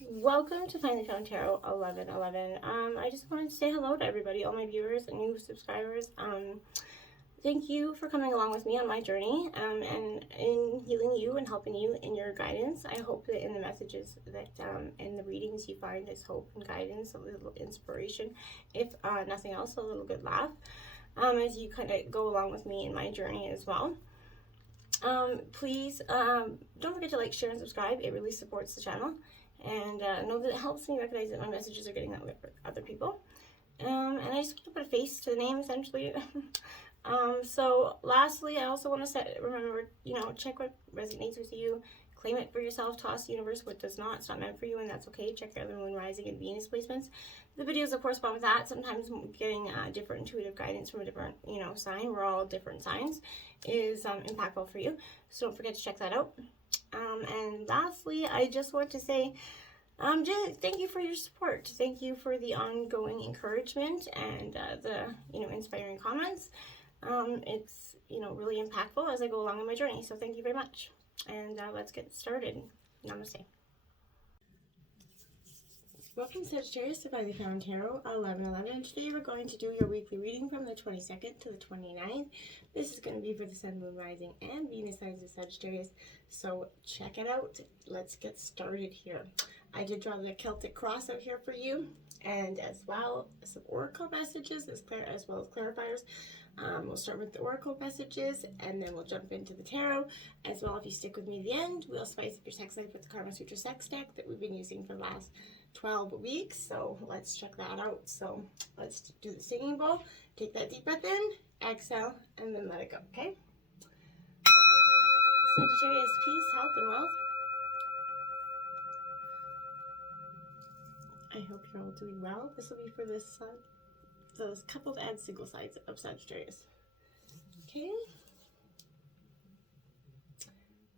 Welcome to Finally Found Tarot 1111. I just wanted to say hello to everybody, all my viewers and new subscribers. Thank you for coming along with me on my journey and in healing you and helping you in your guidance. I hope that in the messages that in the readings you find this hope and guidance, a little inspiration, if nothing else, a little good laugh as you kind of go along with me in my journey as well. Please don't forget to like, share, and subscribe. It really supports the channel. And know that it helps me recognize that my messages are getting out with other people. And I just want to put a face to the name, essentially. So lastly, I also want to remember, check what resonates with you. Claim it for yourself. Toss the universe what does not. It's not meant for you, and that's okay. Check your other moon, rising, and Venus placements. The videos that correspond with that. Sometimes getting different intuitive guidance from a different, sign. We're all different signs. Is impactful for you. So don't forget to check that out. And lastly, I just want to say thank you for your support. Thank you for the ongoing encouragement and the inspiring comments. It's really impactful as I go along on my journey. So thank you very much. And let's get started. Namaste. Welcome, Sagittarius, to Finally Found Tarot 1111. Today we're going to do your weekly reading from the 22nd to the 29th. This is going to be for the Sun, Moon, Rising, and Venus signs of Sagittarius. So check it out. Let's get started here. I did draw the Celtic cross out here for you, and as well some oracle messages as well as clarifiers. We'll start with the oracle messages, and then we'll jump into the tarot as well. If you stick with me to the end, we'll spice up your sex life with the Karma Sutra sex deck that we've been using for the last 12 weeks. So let's check that out. So let's do the singing bowl. Take that deep breath in, exhale, and then let it go, okay? Sagittarius, peace, health, and wealth. I hope you're all doing well. This will be for this those coupled and single sides of Sagittarius. Okay.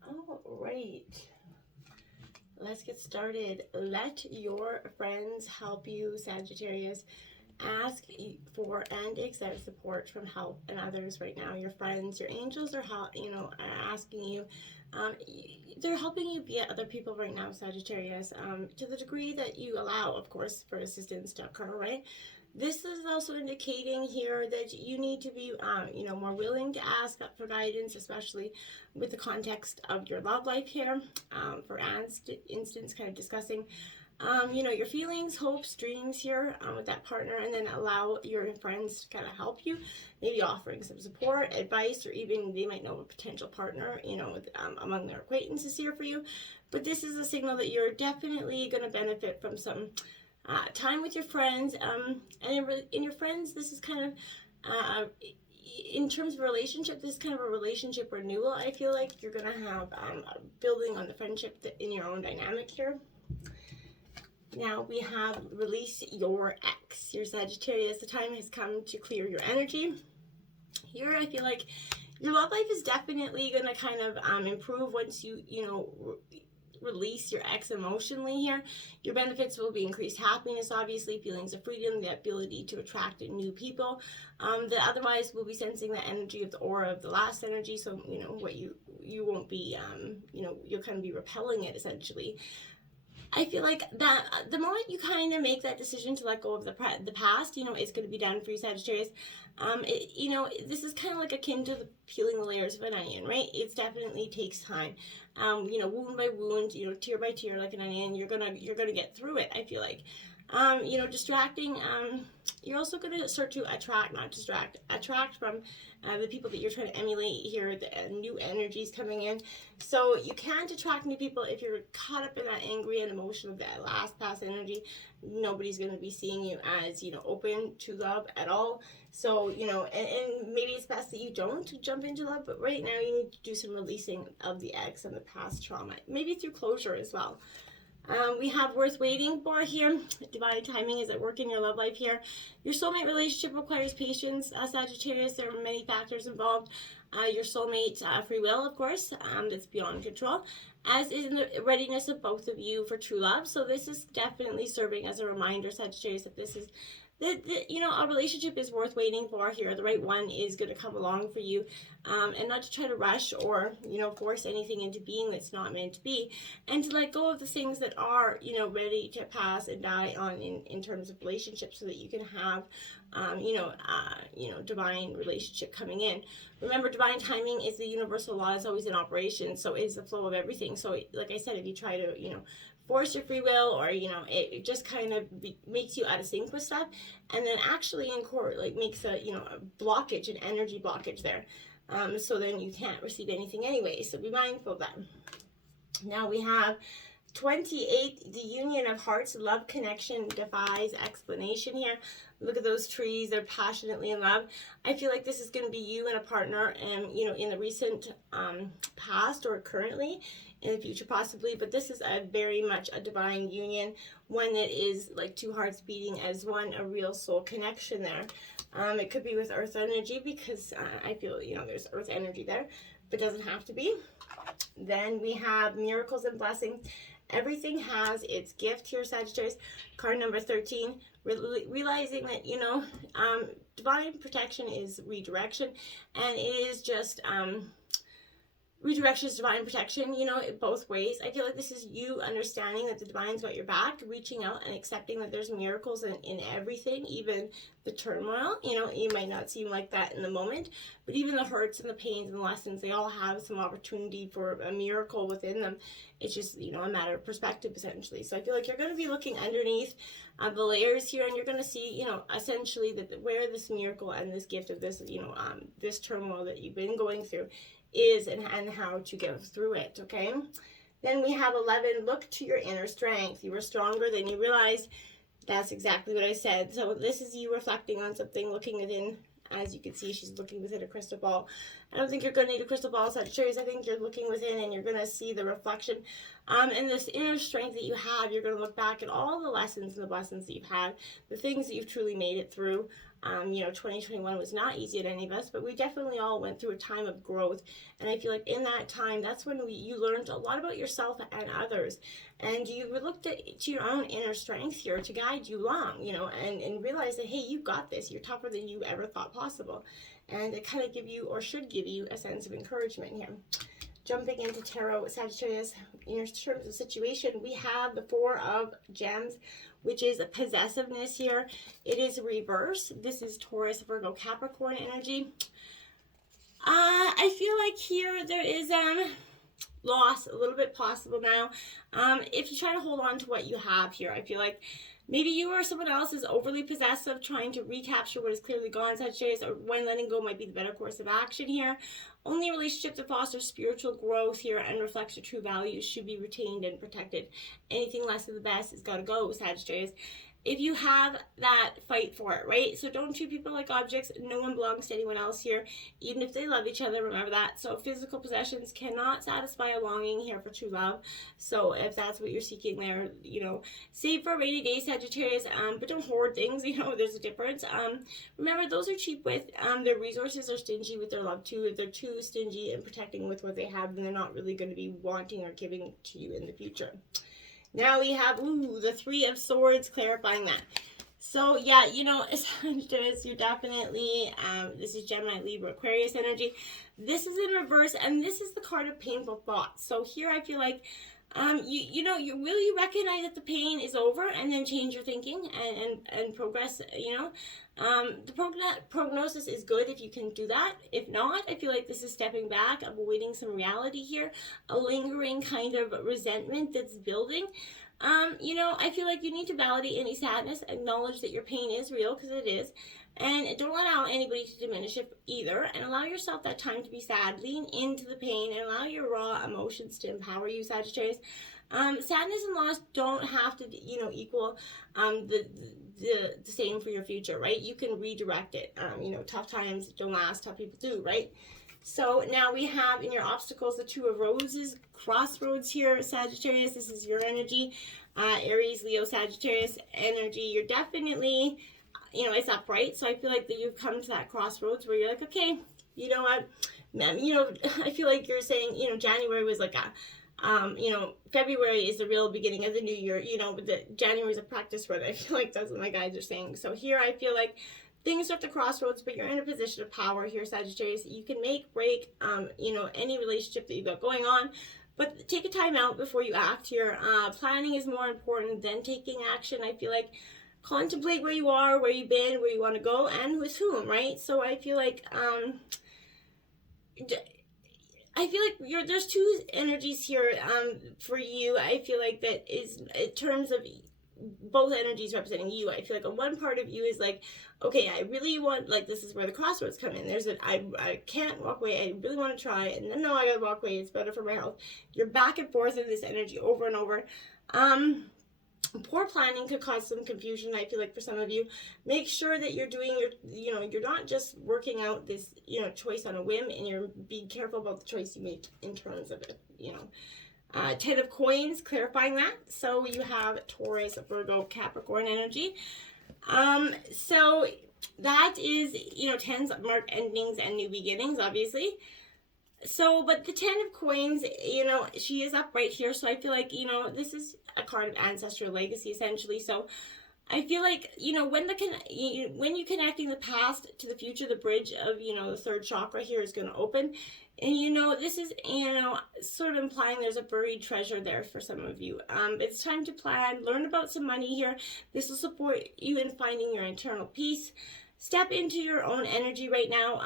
All right. Let's get started. Let your friends help you, Sagittarius. Ask for and accept support from help and others right now. Your friends, your angels are asking you. They're helping you be other people right now, Sagittarius, to the degree that you allow, of course, for assistance to occur, right? This is also indicating here that you need to be, more willing to ask for guidance, especially with the context of your love life here. For instance, kind of discussing, your feelings, hopes, dreams here with that partner, and then allow your friends to kind of help you, maybe offering some support, advice, or even they might know a potential partner, among their acquaintances here for you. But this is a signal that you're definitely going to benefit from some time with your friends, and in your friends, this is kind of, in terms of relationship, this is kind of a relationship renewal. I feel like you're going to have building on the friendship in your own dynamic here. Now we have release your ex, your Sagittarius. The time has come to clear your energy. Here, I feel like your love life is definitely going to kind of improve once you, release your ex emotionally here. Your benefits will be increased happiness, obviously, feelings of freedom, the ability to attract new people. That otherwise will be sensing the energy of the aura of the last energy. So, what you won't be, you'll kind of be repelling it essentially. I feel like that the moment you kind of make that decision to let go of the past, it's going to be done for you, Sagittarius. This is kind of like akin to peeling the layers of an onion, right? It definitely takes time. Wound by wound, tear by tear, like an onion. You're gonna get through it. I feel like, distracting. You're also gonna start to attract from the people that you're trying to emulate here. The new energies coming in, so you can't attract new people if you're caught up in that angry and emotion of that past energy. Nobody's gonna be seeing you as open to love at all. So and maybe it's best that you don't jump into love, but right now you need to do some releasing of the ex and the past trauma, maybe through closure as well. We have worth waiting for here. Divine timing is at work in your love life here. Your soulmate relationship requires patience, Sagittarius. There are many factors involved. Your soulmate free will, of course, that's beyond control, as is in the readiness of both of you for true love. So this is definitely serving as a reminder, Sagittarius, that this is you know, a relationship is worth waiting for here. The right one is going to come along for you, and not to try to rush or, you know, force anything into being that's not meant to be, and to let go of the things that are, you know, ready to pass and die on in terms of relationships, so that you can have, you know, divine relationship coming in. Remember, divine timing is the universal law. It's always in operation, so is the flow of everything. So, like I said, if you try to, you know, force your free will, or, you know, it just kind of makes you out of sync with stuff, and then actually in court, like, makes a, you know, a blockage, an energy blockage there. So then you can't receive anything anyway. So be mindful of that. Now we have 28, the union of hearts, love connection defies explanation here. Look at those trees, they're passionately in love. I feel like this is going to be you and a partner, and, you know, in the recent past or currently, in the future possibly, but this is a very much a divine union, one that is like two hearts beating as one, a real soul connection there. It could be with earth energy, because I feel, you know, there's earth energy there, but doesn't have to be. Then we have miracles and blessings. Everything has its gift here, Sagittarius. Card number 13, realizing that, you know, divine protection is redirection, and it is just redirection is divine protection, you know, both ways. I feel like this is you understanding that the divine's got your back, reaching out and accepting that there's miracles in everything, even the turmoil. You know, it might not seem like that in the moment, but even the hurts and the pains and the lessons, they all have some opportunity for a miracle within them. It's just, you know, a matter of perspective, essentially. So I feel like you're going to be looking underneath the layers here, and you're going to see, you know, essentially that where this miracle and this gift of this, you know, this turmoil that you've been going through is, and how to get through it. Okay, then we have 11, look to your inner strength. You are stronger than you realize. That's exactly what I said. So this is you reflecting on something, looking within. As you can see, she's looking within a crystal ball. I don't think you're going to need a crystal ball, Sagittarius. I think you're looking within, and you're going to see the reflection. And this inner strength that you have, you're going to look back at all the lessons and the blessings that you've had, the things that you've truly made it through. You know, 2021 was not easy at any of us, but we definitely all went through a time of growth. And I feel like in that time, that's when you learned a lot about yourself and others. And you looked to your own inner strength here to guide you along, you know, and realize that, hey, you got this. You're tougher than you ever thought possible. And it kind of give you, or should give you, a sense of encouragement here. Jumping into tarot, Sagittarius, in terms of situation, we have the 4 of Gems, which is a possessiveness here. It is reverse. This is Taurus, Virgo, Capricorn energy. I feel like here there is loss a little bit possible now. If you try to hold on to what you have here, I feel like maybe you or someone else is overly possessive, trying to recapture what is clearly gone, Sagittarius, or when letting go might be the better course of action here. Only relationships that foster spiritual growth here and reflects your true values should be retained and protected. Anything less than the best has got to go, Sagittarius. If you have that, fight for it, right? So don't treat people like objects. No one belongs to anyone else here, even if they love each other. Remember that. So physical possessions cannot satisfy a longing here for true love. So if that's what you're seeking there, you know, save for a rainy day, Sagittarius, but don't hoard things. You know, there's a difference. Remember, those are cheap with their resources, are stingy with their love too. If they're too stingy and protecting with what they have, then they're not really going to be wanting or giving to you in the future. Now we have, the 3 of Swords, clarifying that. So, yeah, you know, Sagittarius, you're definitely, this is Gemini, Libra, Aquarius energy. This is in reverse, and this is the card of painful thoughts. So here I feel like, will you recognize that the pain is over and then change your thinking and progress, you know? The prognosis is good if you can do that. If not, I feel like this is stepping back, avoiding some reality here, a lingering kind of resentment that's building. You know, I feel like you need to validate any sadness, acknowledge that your pain is real, because it is, and don't allow anybody to diminish it either, and allow yourself that time to be sad. Lean into the pain and allow your raw emotions to empower you, Sagittarius. Sadness and loss don't have to, you know, equal the same for your future, right? You can redirect it. You know, tough times don't last, tough people do, right? So now we have in your obstacles the 2 of Roses, crossroads here, Sagittarius. This is your energy, Aries, Leo, Sagittarius energy. You're definitely, you know, it's upright. So I feel like that you've come to that crossroads where you're like, okay, you know what, you know, I feel like you're saying, you know, January was like You know, February is the real beginning of the new year. You know, the January is a practice run. I feel like that's what my guides are saying. So here I feel like things are at the crossroads, but you're in a position of power here, Sagittarius. You can break, you know, any relationship that you've got going on. But take a time out before you act here. Planning is more important than taking action. I feel like contemplate where you are, where you've been, where you want to go, and with whom, right? So I feel like there's two energies here for you. I feel like that is, in terms of both energies representing you, I feel like on one part of you is like, okay, I really want, like, this is where the crossroads come in. There's I can't walk away. I really want to try, and then no, I gotta walk away. It's better for my health. You're back and forth in this energy over and over. Poor planning could cause some confusion, I feel like, for some of you. Make sure that you're doing your, you know, you're not just working out this, you know, choice on a whim, and you're being careful about the choice you make in terms of it, you know. 10 of coins, clarifying that. So you have Taurus, Virgo, Capricorn energy. So that is, you know, 10s mark endings and new beginnings, obviously. So, but the 10 of coins, you know, she is up right here. So I feel like, you know, this is a card of ancestral legacy, essentially. So I feel like, you know, when you're connecting the past to the future, the bridge of, you know, the third chakra here is going to open. And, you know, this is, you know, sort of implying there's a buried treasure there for some of you. It's time to plan, learn about some money here. This will support you in finding your internal peace. Step into your own energy right now.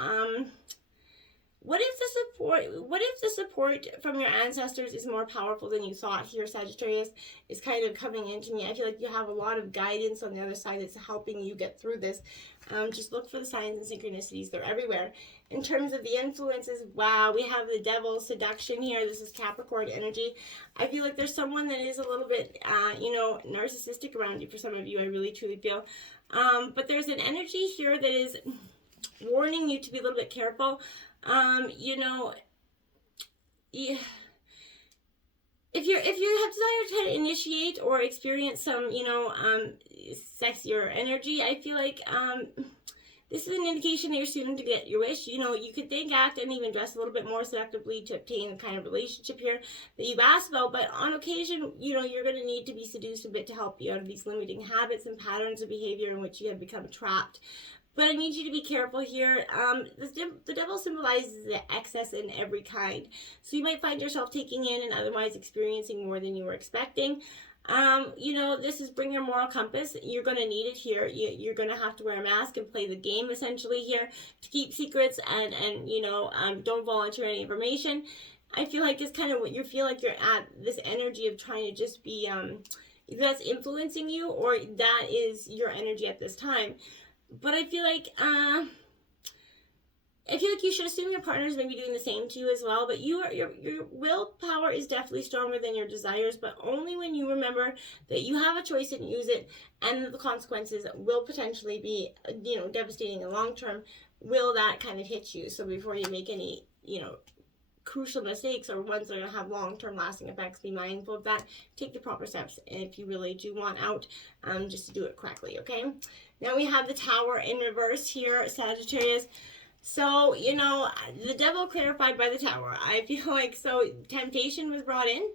What if the support from your ancestors is more powerful than you thought here, Sagittarius? Is kind of coming into me. I feel like you have a lot of guidance on the other side that's helping you get through this. Just look for the signs and synchronicities. They're everywhere. In terms of the influences, wow, we have the devil, seduction here. This is Capricorn energy. I feel like there's someone that is a little bit, you know, narcissistic around you for some of you, I really truly feel. But there's an energy here that is warning you to be a little bit careful. You know, yeah. If you have desire to initiate or experience some, you know, sexier energy, I feel like this is an indication that you're soon to get your wish. You know, you could think, act, and even dress a little bit more seductively to obtain the kind of relationship here that you've asked about. But on occasion, you know, you're going to need to be seduced a bit to help you out of these limiting habits and patterns of behavior in which you have become trapped. But I need you to be careful here. The devil symbolizes the excess in every kind. So you might find yourself taking in and otherwise experiencing more than you were expecting. You know, this is bring your moral compass. You're going to need it here. You're going to have to wear a mask and play the game, essentially, here, to keep secrets and you know, don't volunteer any information. I feel like it's kind of what you feel like you're at, this energy of trying to just be, that's influencing you, or that is your energy at this time. But I feel like you should assume your partner's maybe doing the same to you as well. But your willpower is definitely stronger than your desires, but only when you remember that you have a choice and use it, and the consequences will potentially be, you know, devastating in the long term. Will that kind of hit you? So before you make any, you know, crucial mistakes or ones that are going to have long-term lasting effects, be mindful of that. Take the proper steps, and if you really do want out, just to do it correctly, okay? Now we have the Tower in reverse here, Sagittarius. So, you know, the devil clarified by the Tower. I feel like, so temptation was brought in,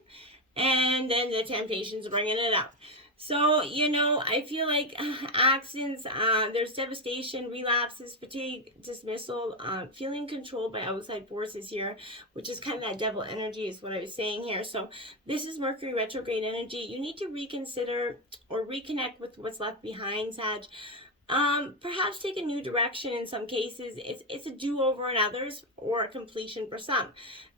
and then the temptation's bringing it out. So, you know, I feel like accidents, there's devastation, relapses, fatigue, dismissal, feeling controlled by outside forces here, which is kind of that devil energy is what I was saying here. So this is Mercury retrograde energy. You need to reconsider or reconnect with what's left behind, Sag. Perhaps take a new direction in some cases. It's a do-over in others, or a completion for some.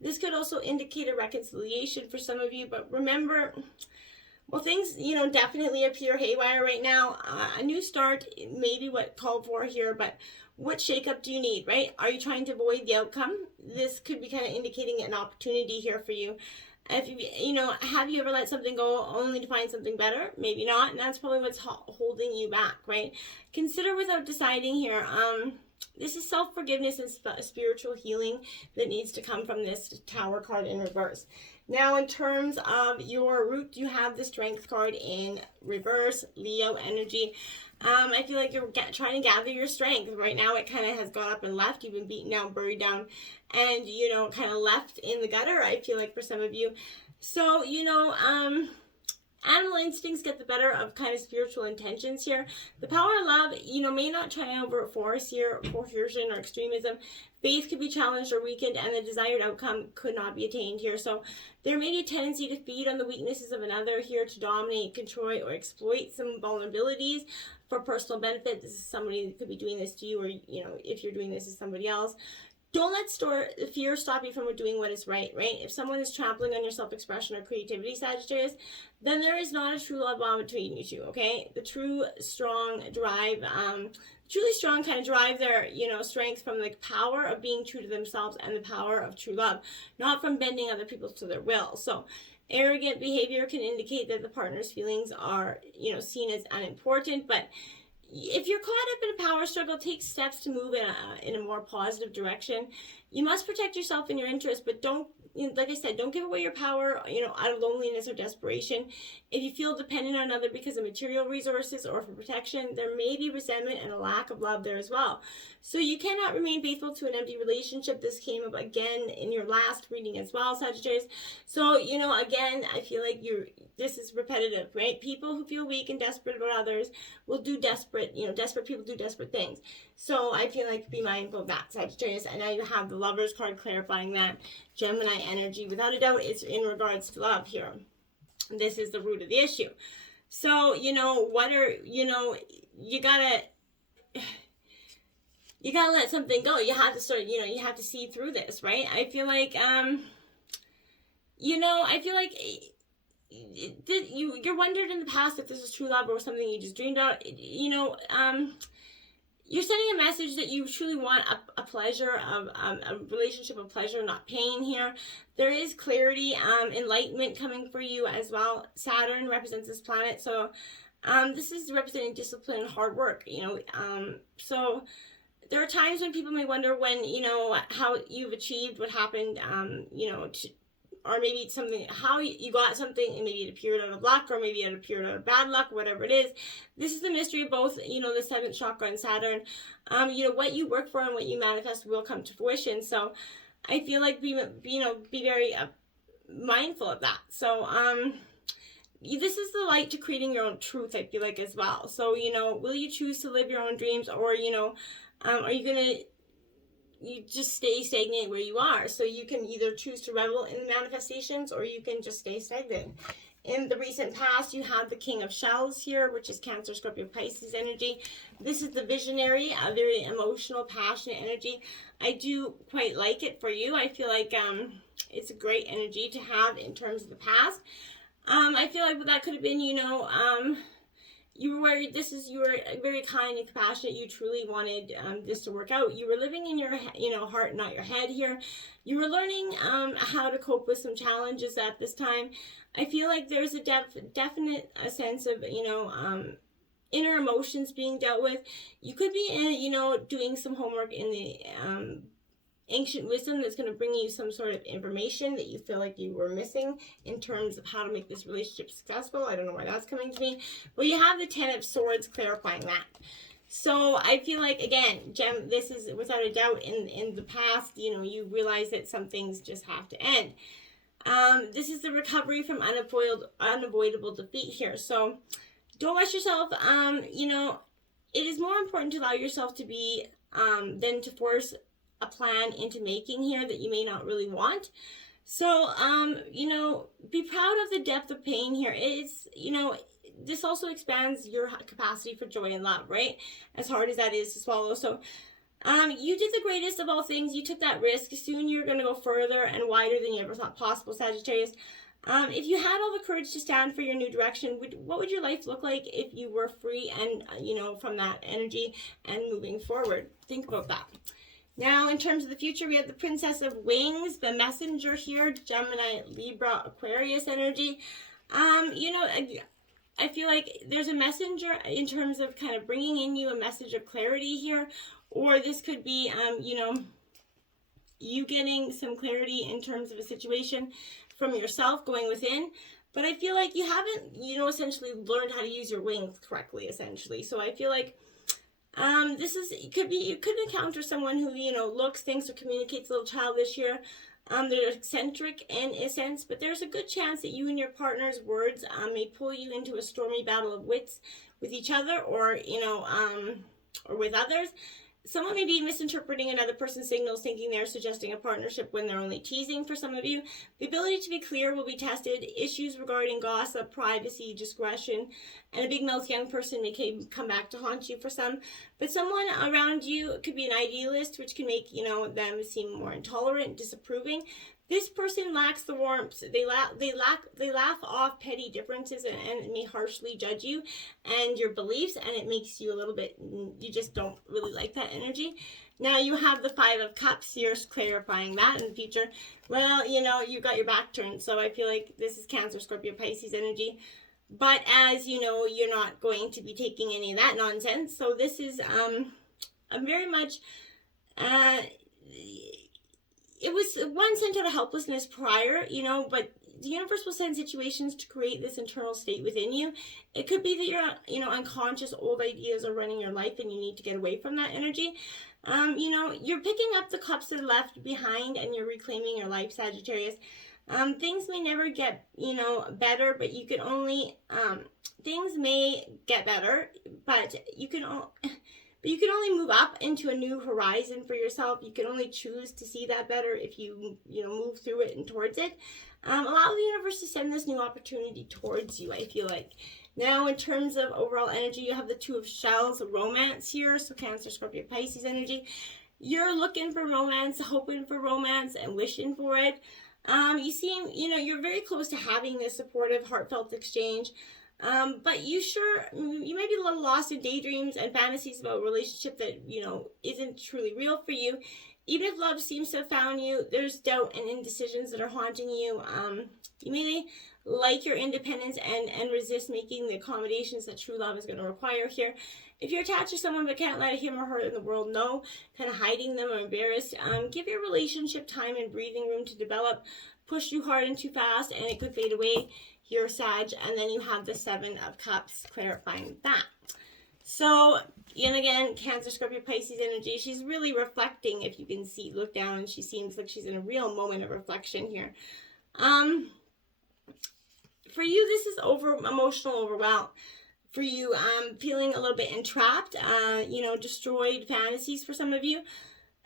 This could also indicate a reconciliation for some of you, but remember, well, things, you know, definitely appear haywire right now. A new start may be what called for here, but what shakeup do you need, right? Are you trying to avoid the outcome? This could be kind of indicating an opportunity here for you. If you know, have you ever let something go only to find something better? Maybe not, and that's probably what's holding you back, right? Consider without deciding here. This is self-forgiveness and spiritual healing that needs to come from this Tower card in reverse. Now, in terms of your root, you have the Strength card in reverse, Leo energy. I feel like you're trying to gather your strength. Right now, it kind of has gone up and left. You've been beaten down, buried down, and, you know, kind of left in the gutter, I feel like, for some of you. So, animal instincts get the better of kind of spiritual intentions here. The power of love, may not triumph over force here, coercion or extremism. Faith could be challenged or weakened, and the desired outcome could not be attained here. So there may be a tendency to feed on the weaknesses of another here, to dominate, control, or exploit some vulnerabilities for personal benefit. This is somebody that could be doing this to you, or, if you're doing this to somebody else. Don't let fear stop you from doing what is right? If someone is trampling on your self-expression or creativity, Sagittarius, then there is not a true love bond between you two, okay? The true, strong drive, truly strong kind of drive their, strength from the power of being true to themselves and the power of true love, not from bending other people to their will. So arrogant behavior can indicate that the partner's feelings are, seen as unimportant, but if you're caught up in a power struggle, take steps to move in a more positive direction. You must protect yourself and your interests, but don't, like I said, don't give away your power, out of loneliness or desperation. If you feel dependent on another because of material resources or for protection, there may be resentment and a lack of love there as well. So you cannot remain faithful to an empty relationship. This came up again in your last reading as well, Sagittarius. So, again, I feel like this is repetitive, right? People who feel weak and desperate about others will do desperate people do desperate things. So I feel like be mindful of that, Sagittarius. And now you have the Lovers card clarifying that Gemini energy. Without a doubt, it's in regards to love here. This is the root of the issue. So, you gotta let something go. You have to sort of, you have to see through this, right? I feel like, you're wondered in the past if this is true love or something you just dreamed about. You're sending a message that you truly want a pleasure, a relationship of pleasure, not pain here. There is clarity, enlightenment coming for you as well. Saturn represents this planet, so this is representing discipline and hard work, so there are times when people may wonder when, how you've achieved what happened, or maybe it's something, how you got something, and maybe it appeared out of luck, or maybe it appeared out of bad luck, whatever it is. This is the mystery of both, the 7th chakra and Saturn. What you work for and what you manifest will come to fruition. So I feel like be very mindful of that. So, this is the light to creating your own truth, I feel like, as well. So, will you choose to live your own dreams, or, are you going to just stay stagnant where you are? So you can either choose to revel in the manifestations, or you can just stay stagnant. In the recent past, you have the King of Shells here, which is Cancer, Scorpio, Pisces energy. This is the visionary, a very emotional, passionate energy. I do quite like it for you. I feel like it's a great energy to have in terms of the past. I feel like that could have been, you were very kind and compassionate. You truly wanted this to work out. You were living in your heart, not your head here. You were learning how to cope with some challenges at this time. I feel like there's a definite sense of inner emotions being dealt with. You could be doing some homework in the ancient wisdom that's going to bring you some sort of information that you feel like you were missing in terms of how to make this relationship successful. I don't know why that's coming to me. But you have the 10 of Swords clarifying that. So I feel like, again, this is without a doubt in the past, you realize that some things just have to end. This is the recovery from unavoidable defeat here. So don't rush yourself. It is more important to allow yourself to be than to force a plan into making here that you may not really want. So, be proud of the depth of pain here. It's, this also expands your capacity for joy and love, right? As hard as that is to swallow. So, you did the greatest of all things. You took that risk. Soon you're going to go further and wider than you ever thought possible, Sagittarius. If you had all the courage to stand for your new direction, what would your life look like if you were free and, from that energy and moving forward? Think about that. Now, in terms of the future, we have the Princess of Wings, the Messenger here, Gemini, Libra, Aquarius energy. I feel like there's a messenger in terms of kind of bringing in you a message of clarity here, or this could be, you getting some clarity in terms of a situation from yourself going within. But I feel like you haven't, essentially learned how to use your wings correctly, essentially. So I feel like you could encounter someone who, looks, thinks, or communicates a little childish here. They're eccentric in a sense, but there's a good chance that you and your partner's words may pull you into a stormy battle of wits with each other, or or with others. Someone may be misinterpreting another person's signals, thinking they're suggesting a partnership when they're only teasing for some of you. The ability to be clear will be tested. Issues regarding gossip, privacy, discretion, and a big-mouthed young person may come back to haunt you for some. But someone around you could be an idealist, which can make, them seem more intolerant, disapproving. This person lacks the warmth. They laugh off petty differences and may harshly judge you and your beliefs, and it makes you a little bit, you just don't really like that energy. Now you have the 5 of Cups. You're clarifying that in the future. Well, you got your back turned, so I feel like this is Cancer, Scorpio, Pisces energy. But as you know, you're not going to be taking any of that nonsense. So this is a very much... it was one sent out of helplessness prior, but the universe will send situations to create this internal state within you. It could be that your, unconscious old ideas are running your life and you need to get away from that energy. You're picking up the cups that are left behind and you're reclaiming your life, Sagittarius. Things may never get, better, but you can only, things may get better, but you can only move up into a new horizon for yourself. You can only choose to see that better if you, move through it and towards it. Allow the universe to send this new opportunity towards you, I feel like. Now, in terms of overall energy, you have the 2 of Shells, romance here. So Cancer, Scorpio, Pisces energy. You're looking for romance, hoping for romance, and wishing for it. You seem, you're very close to having this supportive, heartfelt exchange. But you might be a little lost in daydreams and fantasies about a relationship that, isn't truly real for you. Even if love seems to have found you, there's doubt and indecisions that are haunting you. You may like your independence and resist making the accommodations that true love is going to require here. If you're attached to someone but can't let him or her in the world know, kind of hiding them or embarrassed, give your relationship time and breathing room to develop. Push too hard and too fast and it could fade away. Your Sag, and then you have the 7 of Cups, clarifying that. So, and again, Cancer, Scorpio, Pisces energy, she's really reflecting. If you can see, look down, and she seems like she's in a real moment of reflection here. For you, this is emotional overwhelm. For you, feeling a little bit entrapped, destroyed fantasies for some of you.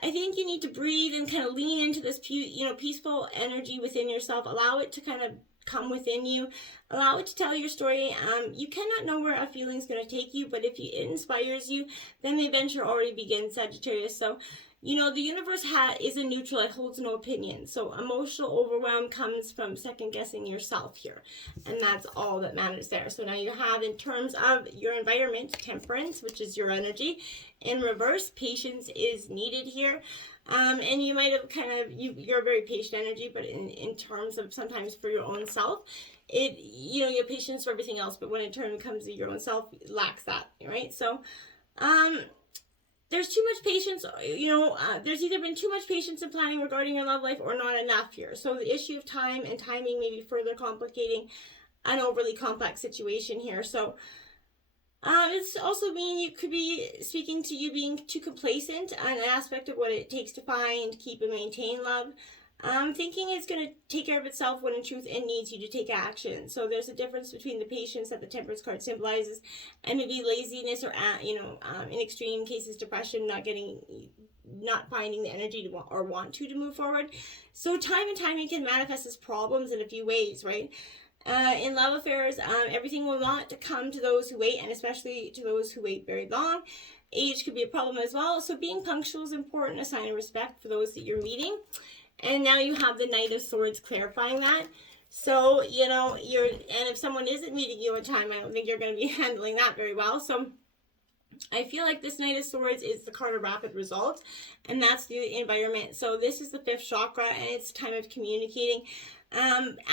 I think you need to breathe and kind of lean into this, peaceful energy within yourself. Allow it to kind of come within you. Allow it to tell your story. You cannot know where a feeling is going to take you, but if it inspires you, then the adventure already begins, Sagittarius. So, the universe is a neutral. It holds no opinion. So emotional overwhelm comes from second guessing yourself here. And that's all that matters there. So now you have, in terms of your environment, Temperance, which is your energy. In reverse, patience is needed here. And you might have you're a very patient energy, but in terms of sometimes for your own self, you have patience for everything else, but when it comes to your own self, it lacks that, right? So, there's too much patience, there's either been too much patience in planning regarding your love life or not enough here. So the issue of time and timing may be further complicating an overly complex situation here. So, it's also mean you could be speaking to you being too complacent on an aspect of what it takes to find, keep, and maintain love. Thinking it's going to take care of itself when in truth it needs you to take action. So there's a difference between the patience that the Temperance card symbolizes and maybe laziness or, in extreme cases, depression, not finding the energy to want to move forward. So time and timing can manifest as problems in a few ways, right? In love affairs, everything will not come to those who wait, and especially to those who wait very long. Age could be a problem as well. So being punctual is important, a sign of respect for those that you're meeting. And now you have the Knight of Swords clarifying that. So, and if someone isn't meeting you on time, I don't think you're going to be handling that very well. So I feel like this Knight of Swords is the card of rapid results, and that's the environment. So this is the 5th chakra, and it's time of communicating.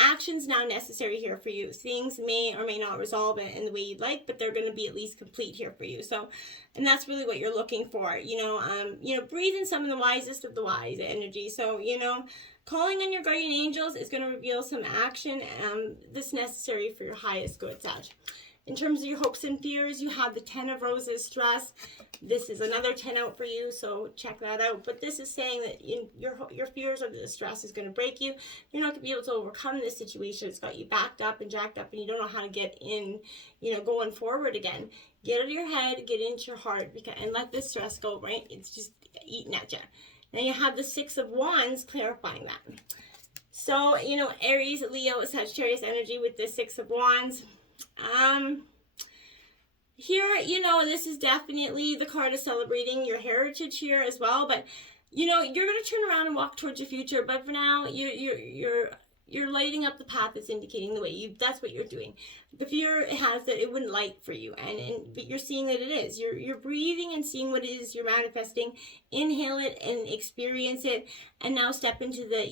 Actions now necessary here for you. Things may or may not resolve in the way you'd like, but they're going to be at least complete here for you. So, and that's really what you're looking for. Breathe in some of the wisest of the wise energy. So, calling on your guardian angels is going to reveal some action that's necessary for your highest good, Sag. In terms of your hopes and fears, you have the 10 of Roses, stress. This is another 10 out for you, so check that out. But this is saying that your fears or the stress is going to break you. You're not going to be able to overcome this situation. It's got you backed up and jacked up, and you don't know how to get in, going forward again. Get out of your head, get into your heart, and let this stress go, right? It's just eating at you. Now you have the 6 of Wands clarifying that. So, Aries, Leo, Sagittarius energy with the 6 of Wands. Here, this is definitely the card of celebrating your heritage here as well. But, you're going to turn around and walk towards your future. But for now, you're lighting up the path that's indicating the way. That's what you're doing. The fear has that it wouldn't light for you, but you're seeing that it is. You're breathing and seeing what it is you're manifesting. Inhale it and experience it, and now step into the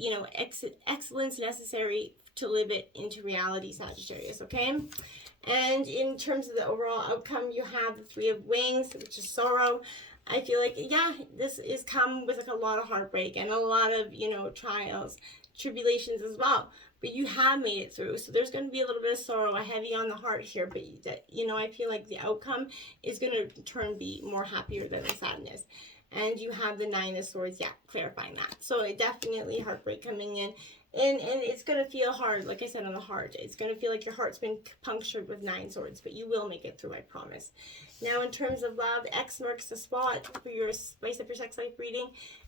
excellence necessary to live it into reality, Sagittarius. Okay. And in terms of the overall outcome, you have the 3 of Wings, which is sorrow. I feel like, this is come with a lot of heartbreak and a lot of, trials, tribulations as well. But you have made it through. So there's going to be a little bit of sorrow, a heavy on the heart here. But, I feel like the outcome is going to be more happier than the sadness. And you have the 9 of Swords, clarifying that. So it definitely heartbreak coming in. And it's going to feel hard, like I said, on the heart. It's going to feel like your heart's been punctured with 9 swords, but you will make it through, I promise. Now, in terms of love, X marks the spot for your Spice Up Your Sex Life reading.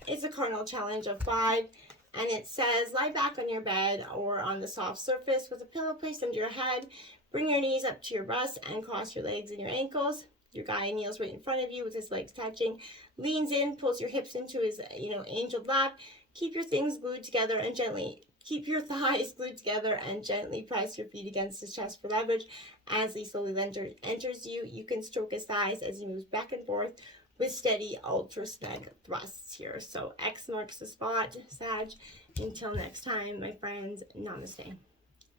It's a cardinal challenge of 5, and it says, lie back on your bed or on the soft surface with a pillow placed under your head. Bring your knees up to your breast and cross your legs and your ankles. Your guy kneels right in front of you with his legs touching. Leans in, pulls your hips into his, angel lap. Keep your things glued together and gently keep your thighs glued together and gently press your feet against his chest for leverage. As he slowly enters you, you can stroke his thighs as he moves back and forth with steady, ultra snug thrusts here. So X marks the spot, Sag. Until next time, my friends, namaste.